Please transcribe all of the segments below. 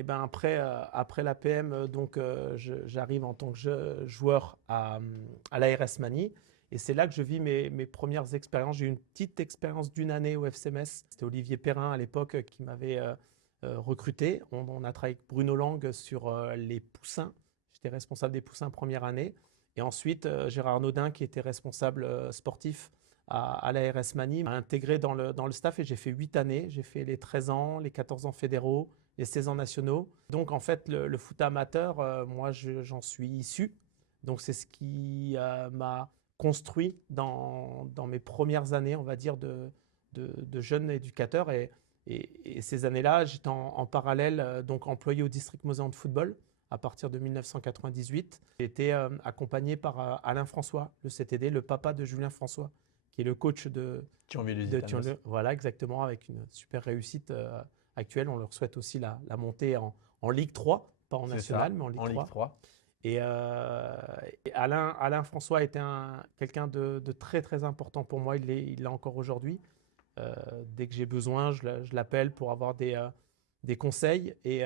Et ben après l'APM, j'arrive en tant que joueur à l'ARS Manille. Et c'est là que je vis mes premières expériences. J'ai eu une petite expérience d'une année au FC Metz. C'était Olivier Perrin à l'époque qui m'avait recruté. On a travaillé avec Bruno Lang sur les poussins. J'étais responsable des poussins première année. Et ensuite, Gérard Naudin, qui était responsable sportif à l'ARS Manille, m'a intégré dans le staff et j'ai fait 8 années. J'ai fait les 13 ans, les 14 ans fédéraux, les 16 ans nationaux. Donc en fait, le foot amateur, moi, j'en suis issu. Donc c'est ce qui m'a construit dans mes premières années, on va dire, de jeune éducateur. Et ces années-là, j'étais en parallèle donc employé au district Moséan de football à partir de 1998. J'ai été accompagné par Alain François, le CTD, le papa de Julien François, qui est le coach de Thionville. Voilà, exactement, avec une super réussite actuelle. On leur souhaite aussi la montée en Ligue 3, pas en national, mais en Ligue 3. Ligue 3. Et Alain François était quelqu'un de très très important pour moi. Il l'est encore aujourd'hui. Dès que j'ai besoin, je l'appelle pour avoir des conseils. Et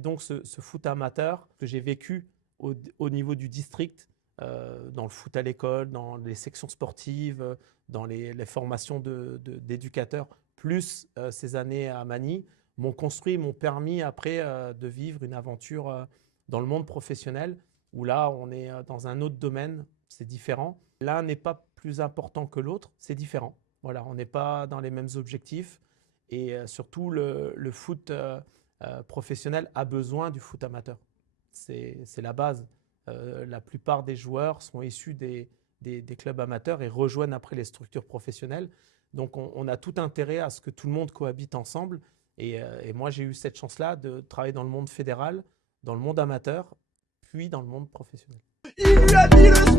donc ce foot amateur que j'ai vécu au niveau du district, dans le foot à l'école, dans les sections sportives, dans les formations d'éducateurs, plus ces années à Manille, m'ont construit, m'ont permis après de vivre une aventure dans le monde professionnel, où là, on est dans un autre domaine, c'est différent. L'un n'est pas plus important que l'autre, c'est différent. Voilà, on n'est pas dans les mêmes objectifs. Et surtout, le foot professionnel a besoin du foot amateur. C'est la base. La plupart des joueurs sont issus des clubs amateurs et rejoignent après les structures professionnelles. Donc, on a tout intérêt à ce que tout le monde cohabite ensemble. Et moi, j'ai eu cette chance-là de travailler dans le monde fédéral, dans le monde amateur, puis dans le monde professionnel. Il lui a mis le